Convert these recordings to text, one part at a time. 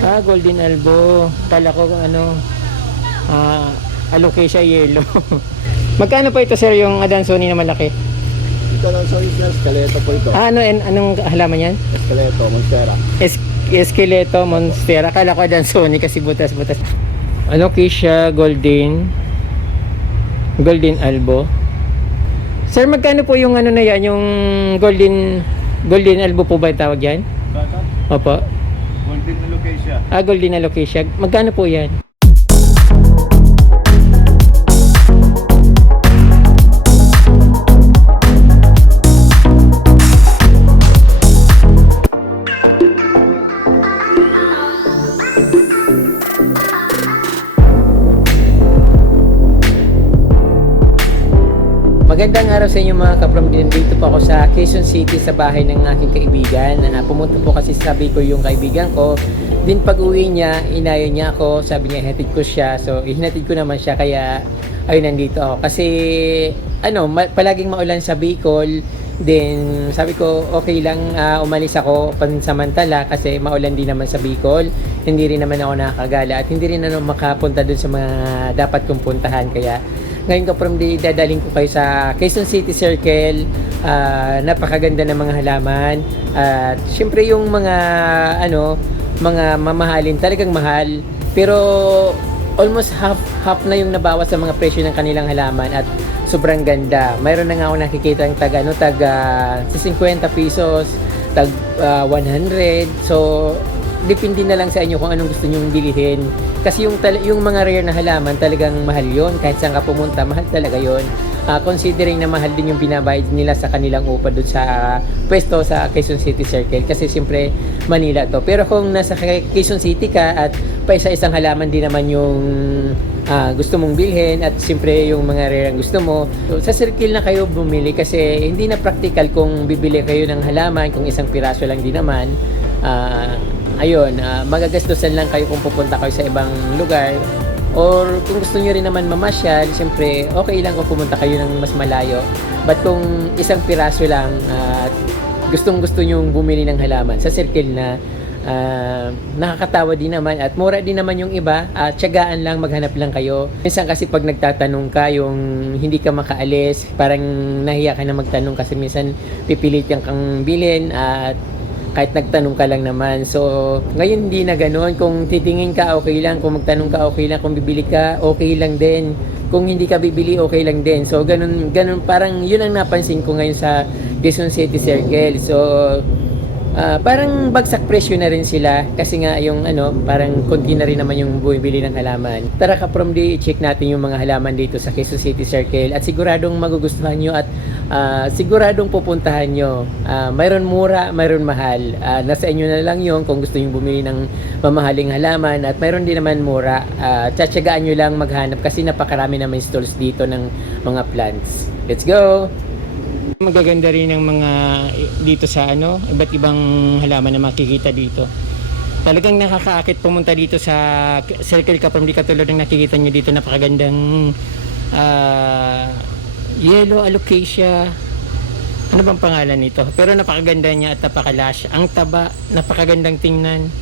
Ah, golden elbow. Kala ko ano, alocasia yellow. Magkano po ito sir yung Adansonii na malaki? Ito lang sa sir, skeleto po ito. Anong halaman yan? Skeleto, monstera. Esqueleto monstera. Kala ko Adansonii kasi butas-butas. Alocasia golden elbow. Sir, magkano po yung ano na yan, yung golden elbow po ba yung tawag yan? Bata? Opo. Golden alocasia. Golden alocasia. Magkano po yan? Magandang araw sa inyo mga kaprom. Dito po ako sa Quezon City sa bahay ng aking kaibigan. Pumunta po kasi sabi ko yung kaibigan ko. Din pag uwi niya, inayo niya ako. Sabi niya hinatid ko siya. So hinatid ko naman siya kaya ayun nandito ako. Kasi palaging maulan sa Bicol. Then sabi ko okay lang umalis ako pansamantala kasi maulan din naman sa Bicol. Hindi rin naman ako nakakagala at hindi rin makapunta dun sa mga dapat kong puntahan. Kaya ngayon ko from dadaling ko kayo sa Quezon City Circle. Napakaganda ng mga halaman at syempre yung mga mamahalin talagang mahal pero almost half na yung nabawas sa mga presyo ng kanilang halaman at sobrang ganda. Mayroon na nga ako nakikita ng tag 50 pesos, tag 100. So depende na lang sa inyo kung anong gusto nyong bilhin. Kasi yung mga rare na halaman talagang mahal yon. Kahit saan ka pumunta, mahal talaga yon. Considering na mahal din yung binabayad nila sa kanilang upa doon sa pwesto sa Quezon City Circle. Kasi siyempre Manila to. Pero kung nasa Quezon City ka at pa isa-isang halaman din naman yung gusto mong bilhin at siyempre yung mga rare ang gusto mo, so, sa circle na kayo bumili kasi hindi na practical kung bibili kayo ng halaman kung isang piraso lang din naman. Magagastusan lang kayo kung pupunta kayo sa ibang lugar or kung gusto nyo rin naman mamasyal, siyempre okay lang kung pumunta kayo ng mas malayo. But kung isang piraso lang at gustong-gusto nyo bumili ng halaman sa circle na nakakatawa din naman at mura din naman yung iba at tiyagaan lang, maghanap lang kayo. Minsan kasi pag nagtatanong ka yung hindi ka makaalis, parang nahiya ka na magtanong kasi minsan pipilit kang bilhin at kahit nagtanong ka lang naman. So, ngayon hindi na ganoon. Kung titingin ka, okay lang. Kung magtanong ka, okay lang. Kung bibili ka, okay lang din. Kung hindi ka bibili, okay lang din. So, ganun parang yun ang napansin ko ngayon sa Quezon City Circle. So, parang bagsak presyo na rin sila kasi nga yung parang konti na rin naman yung bumibili ng halaman. Tara ka from check natin yung mga halaman dito sa Quezon City Circle at siguradong magugustuhan nyo at siguradong pupuntahan nyo. Mayroon mura, mayroon mahal. Nasa inyo na lang yun kung gusto nyo bumili ng mamahaling halaman at mayroon din naman mura. Tsatsagaan nyo lang maghanap kasi napakarami naman stalls dito ng mga plants. Let's go! Magaganda rin ng mga dito sa iba't ibang halaman na makikita dito. Talagang nakakaakit pumunta dito sa Circle Kaprom, di katulad ng nakikita nyo dito, napakagandang yellow alocasia. Ano bang pangalan nito? Pero napakaganda niya at napakalash. Ang taba, napakagandang tingnan.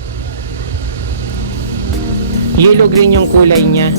Yellow green yung kulay niya.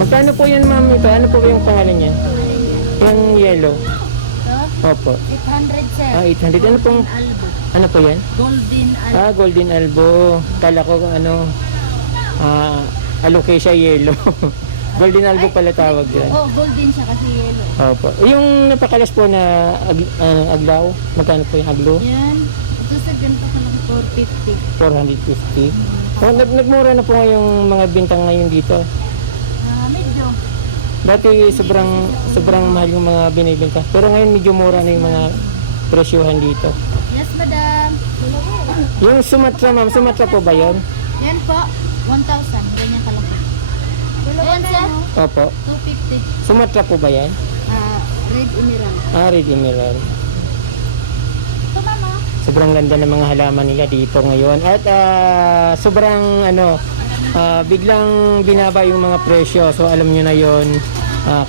Magkano po yan ma'am ito? Ano po yung pangalan niya? Yung yellow. Opo. 800 sir. 800. Ano pong, Albo. ano po yan? Golden Albo. Golden elbow. Kala ko alocasia yellow. Golden elbow pala tawag yan. Golden siya kasi yellow. Opo. Yung napakalas po na aglaw, magkano po yung aglaw? Yan. Ito sa ganito ka lang 450. 450. Oh, nagmura na po ngayong mga bintang ngayon dito. Medyo. Dati sobrang mahal yung mga binibenta. Pero ngayon medyo mura na yung mga presyuhan dito. Yes, madam. Yung Sumatra, ma'am, Sumatra po ba yun? Yan po, 1,000. Ganyan kalaki. Ayan, sir. Opo. 250. Sumatra po ba yan? Red emerald. Red Emerald. Ito, mama. Sobrang ganda ng mga halaman nila dito ngayon. At sobrang biglang binaba yung mga presyo. So alam nyo na yon.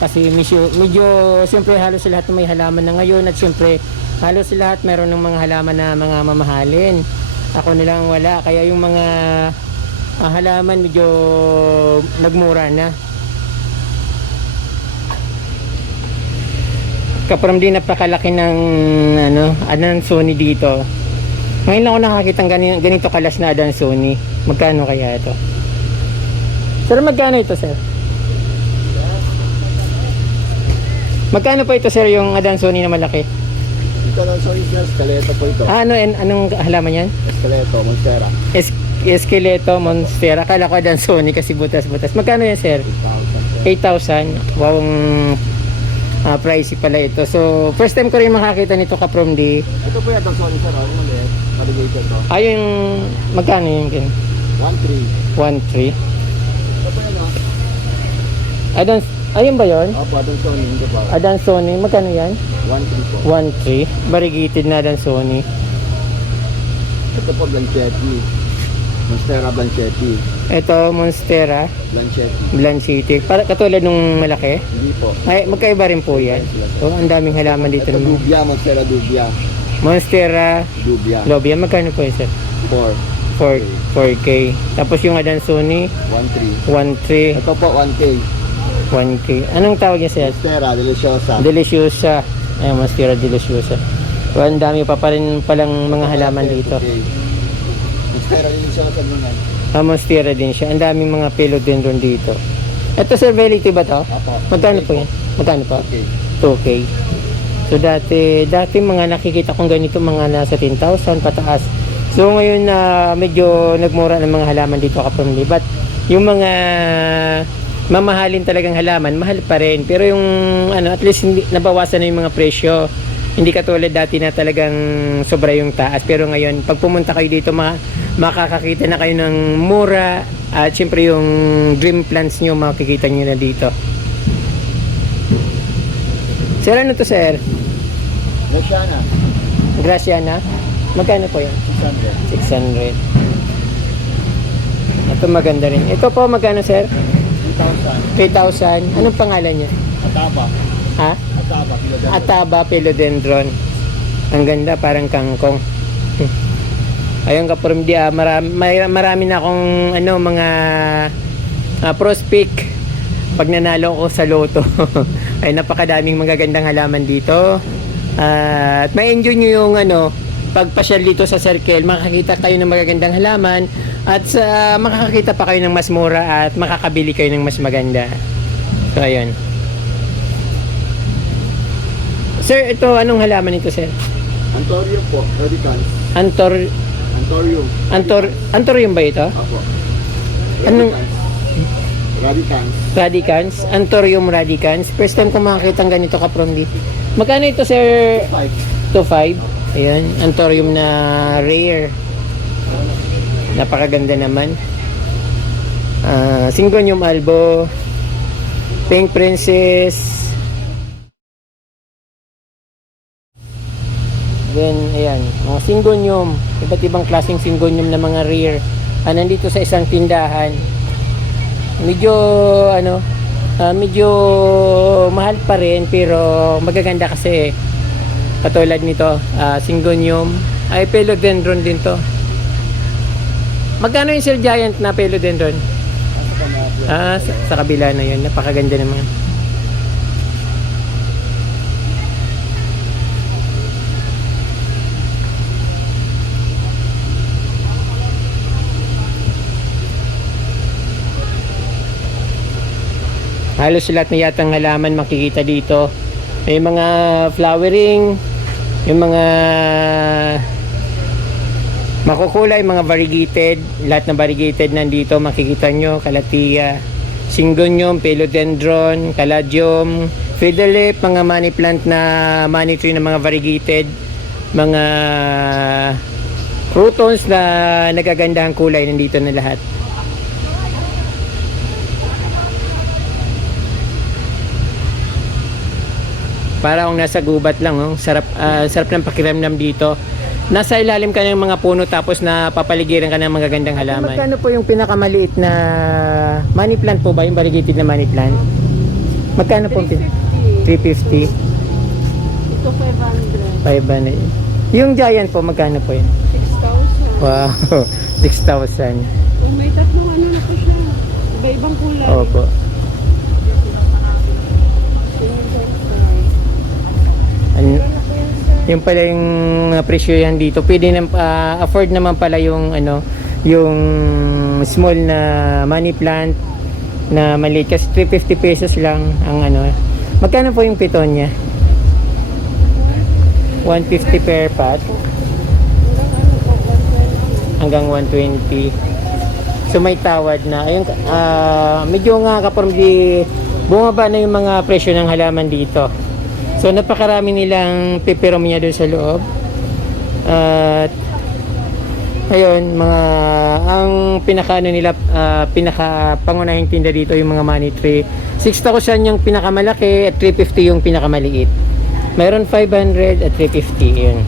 Kasi medyo siyempre halos lahat may halaman na ngayon. At siyempre halos lahat meron ng mga halaman na mga mamahalin. Ako nilang wala. Kaya yung mga halaman medyo nagmura na. Kapram din napakalaki ng Adansonii dito. Ngayon lang ako nakakita ng ganito kalas na Adansonii. Magkano kaya ito? Sir, magkano ito, sir? Magkano po ito, sir, yung Adansonii na malaki? Ito lang sorry sir, skeleto po ito. Anong halaman yan? Skeleto, monstera. Esqueleto Monstera. Akala ko Adansonii kasi butas-butas. Magkano yan, sir? 8,000 sir. 8,000. Wow, pricey pala ito. So, first time ko rin makakita nito kaprom di. Ito po yung sorry sir, yung maliit. Alligator to. Yung magkano yung 1,300. 1,300. Ito po yun Ayun ba yun? Opo, Adansonii, hindi ba? Adansonii, magkano yan? 1,300 po. 1,300. Variegated na Adansonii. Ito po, Blanchetti. Monstera Blanchetti. Ito, Monstera Blanchetti. Blanchetti. Para katulad nung malaki. Hindi po. Ay, magkaiba rin po yan. Oh, ang daming halaman dito Ito naman. Dubia, Monstera Dubia. Monstera Dubia. Lobia, magkano po yun, sir? 4K. Tapos yung Adansonii, 1,300. 1,300. Ito po, 1K. 1K. Anong tawag niya, sir? Monstera Deliciosa. Deliciosa. Ay, Monstera Deliciosa. So, ang dami pa rin palang mga halaman dito. Monstera Deliciosa din yan. Monstera din siya. Ang daming mga philodendron dito. Ito, sir, velity ba to? Apo. Magkano po yan? Magkano po? Okay. 2K. So, dati mga nakikita kong ganito, mga nasa 10,000 pataas. So, ngayon na medyo nagmura ng mga halaman dito kapamilya. But, yung mga mamahalin talagang halaman, mahal pa rin. Pero yung, at least hindi, nabawasan na yung mga presyo. Hindi katulad dati na talagang sobra yung taas. Pero ngayon, pag pumunta kayo dito, makakakita na kayo ng mura. At syempre yung dream plants nyo, makikita nyo na dito. Sir, ano to, sir? Luciana. Graciana? Magkano po yan? 600. 600. Ito maganda rin. Ito po, magkano, sir? 3,000. 3,000. Anong pangalan niya? Ataba. Ha? Ataba. Philodendron. Ataba philodendron. Ang ganda, parang kangkong. Ayun ka from di marami na akong mga prospect pag nanalo ko sa loto. Ay napakadaming magagandang halaman dito. At may enjoy nyo yung pagpasyal dito sa circle, makakita kayo ng magagandang halaman at makakakita pa kayo ng mas mura at makakabili kayo ng mas maganda. So ayun. Sir, ito anong halaman ito, sir? Antorium po. Radicans. Antorium. Antorium ba ito? Apo. Anong- Radicans. Radicans, Antorium radicans. First time ko makakita ng ganito kaprom dito. Magkano ito, sir? 5. 2.5. Ayan, Antorium na rare. Napakaganda naman. Syngonium albo, Pink Princess. Then, ayan, mga Syngonium. Iba't ibang klaseng Syngonium na mga rare. Nandito sa isang tindahan. Medyo, medyo mahal pa rin, pero magaganda kasi. Katulad nito, Syngonium. Ay, philodendron din to. Magkano yung Sir Giant na philodendron? Sa kabila na yun. Napakaganda naman. Halos lahat na yatang halaman makikita dito. May mga flowering, yung mga Makukulay, mga variegated. Lahat ng variegated nandito. Makikita nyo, Calathea, Syngonium, Philodendron, Caladium, Fiddle Leaf, mga money plant na money tree na mga variegated. Mga crotons na nagagandahang kulay, nandito na lahat. Para akong nasa gubat lang, oh. Sarap ng pakiramdam dito. Nasa ilalim ka ng mga puno tapos napapaligiran ka ng magagandang halaman. Magkano po yung pinakamaliit na money plant po ba? Yung variegated na money plant? Magkano po? 350. Ito 500. 500. Yung giant po, magkano po yun? 6,000. Wow, 6,000. May tatlong ano na po siya. Iba-ibang kulay. Opo. Yung pala yung presyo yan dito. Pwede na afford naman pala yung ano, yung small na money plant na maliit kasi 350 pesos lang ang ano. Magkano po yung pitonya? 150 per pot. Hanggang 120. So may tawad na. Ayun, medyo nga kapormdi bumaba na yung mga presyo ng halaman dito. So napakarami nilang peperomia doon sa loob. At ayun, ang pinaka nila, pinaka pangunahing tinda dito yung mga money tree. 6,000 yung pinakamalaki at 350 yung pinakamaliit. Mayroon 500 at 350 yun.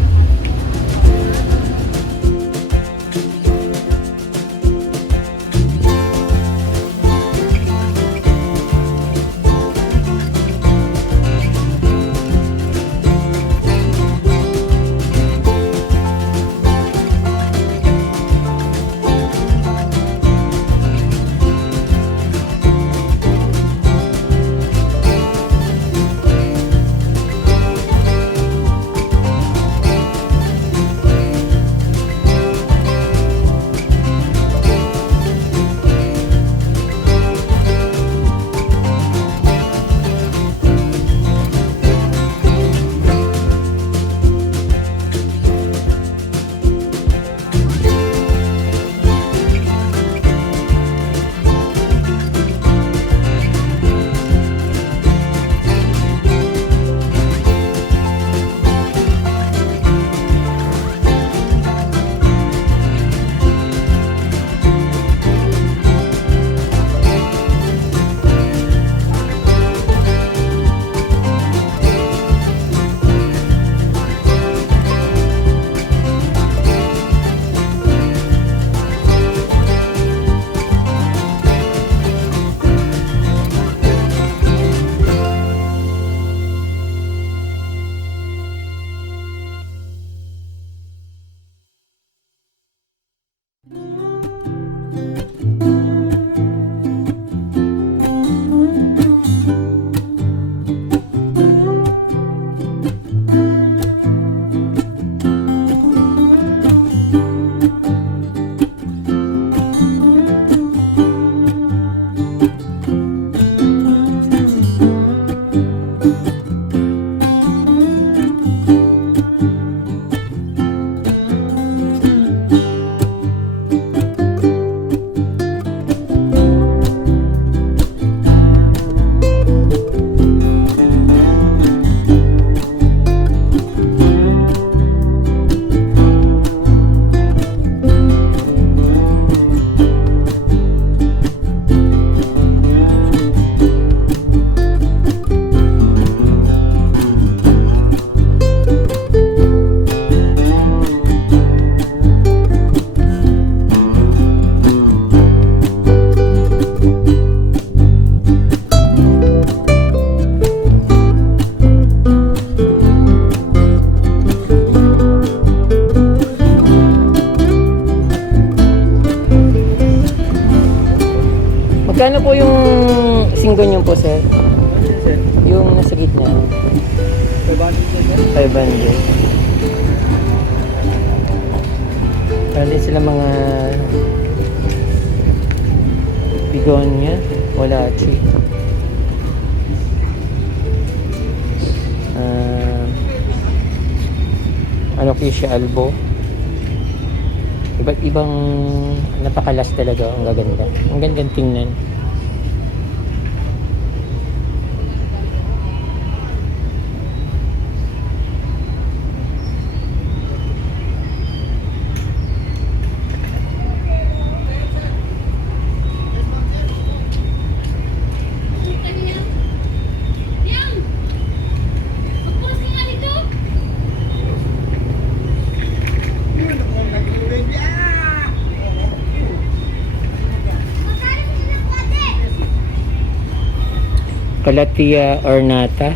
Magkano po yung Syngonium po, sir? Yung nasa gitna. 500. Meron din sila mga bigonia. Wala, chi. Alocasia albo. Iba't ibang napakalas talaga. Ang gaganda. Ang gandang tingnan. Calathea ornata.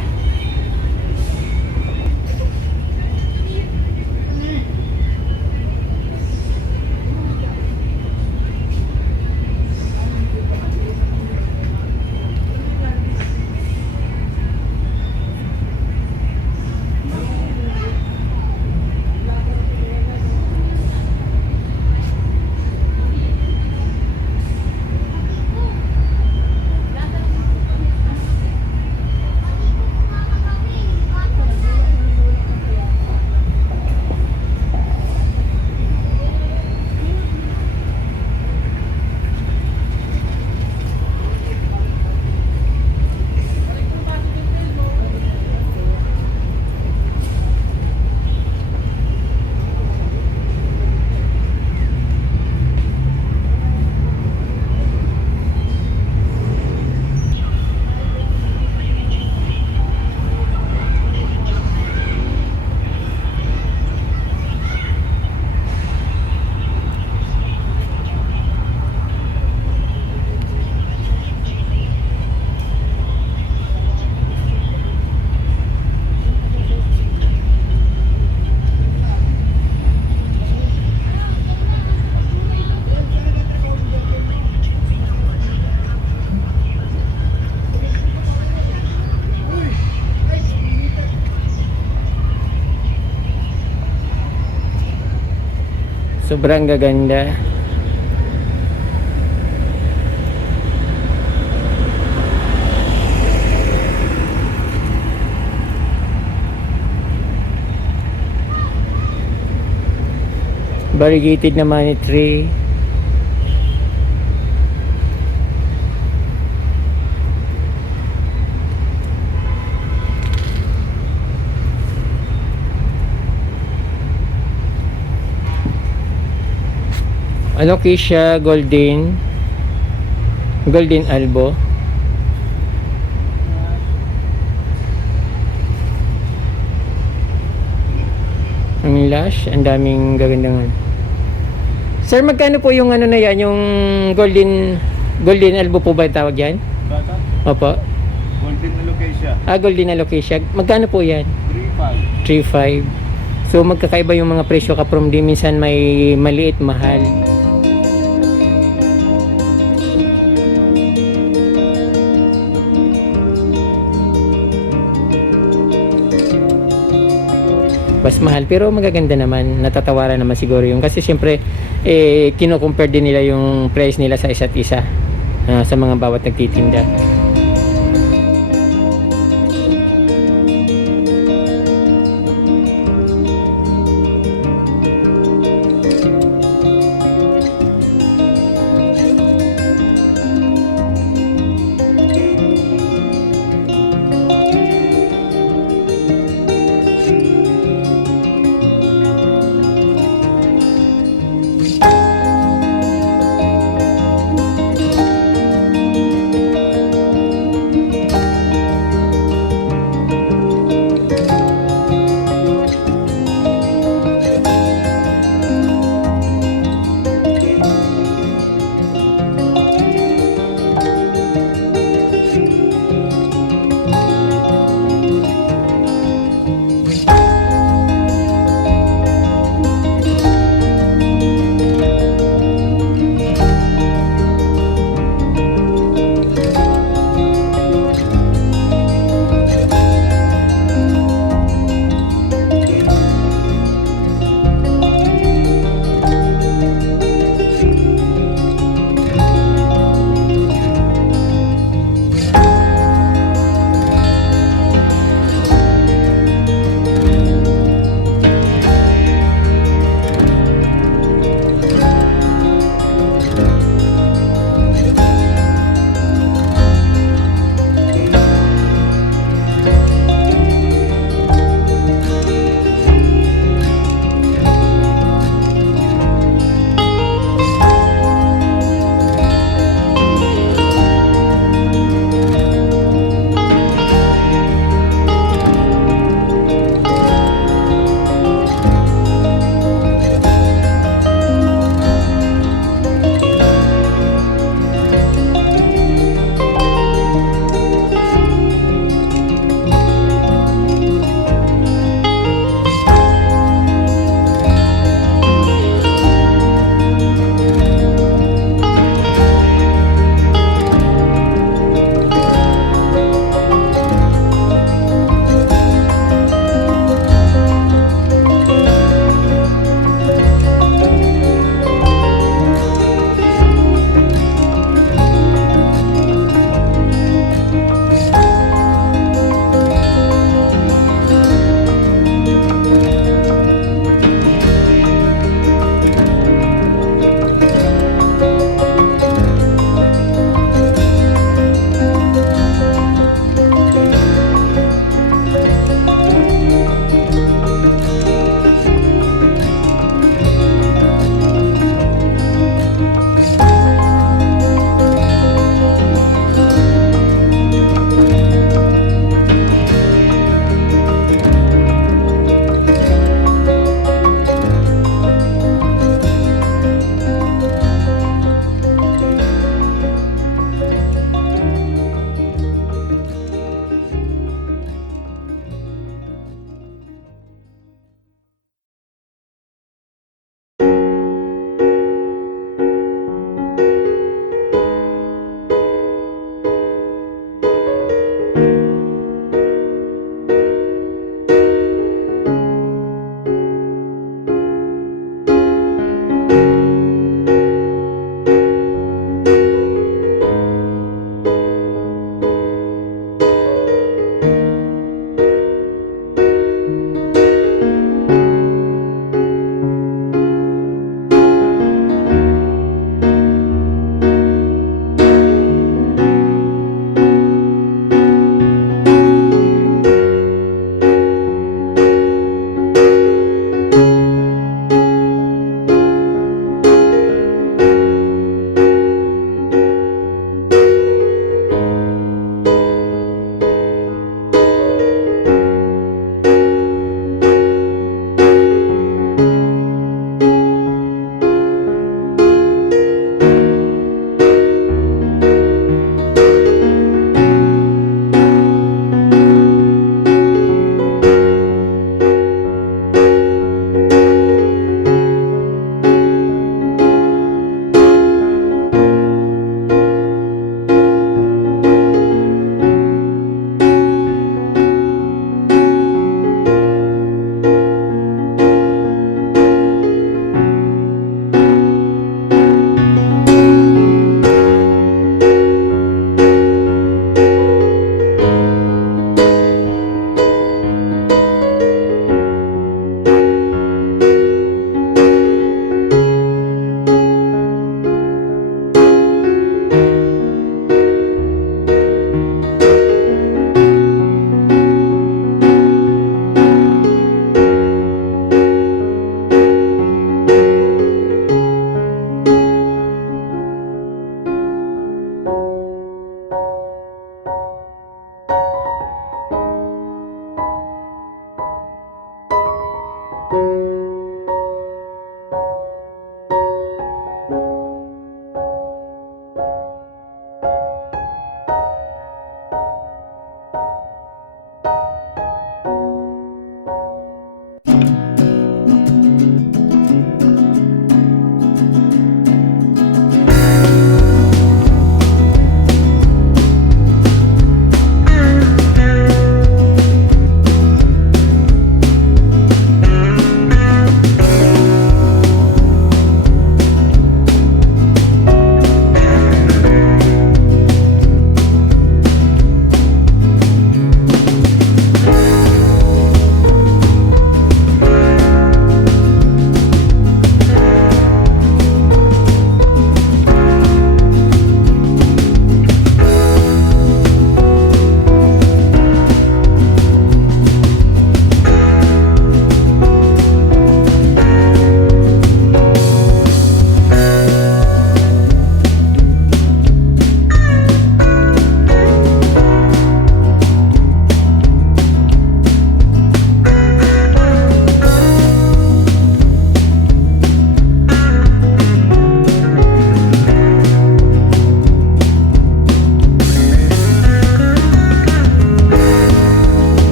Sobrang gaganda. Variegated na money tree. Alocasia golden albo. Ang lush, ang daming gagandangan. Sir, magkano po yung ano na yan, yung golden albo po ba yung tawag yan? Bata? Opo. Golden Alocasia. Golden alocasia. Magkano po yan? 3.5. 3.5. So magkakaiba yung mga presyo ka from di minsan may maliit, mahal. Mas mahal pero magaganda naman, natatawaran naman siguro yung kasi siyempre kino-compare din nila yung price nila sa isa't isa sa mga bawat nagtitinda.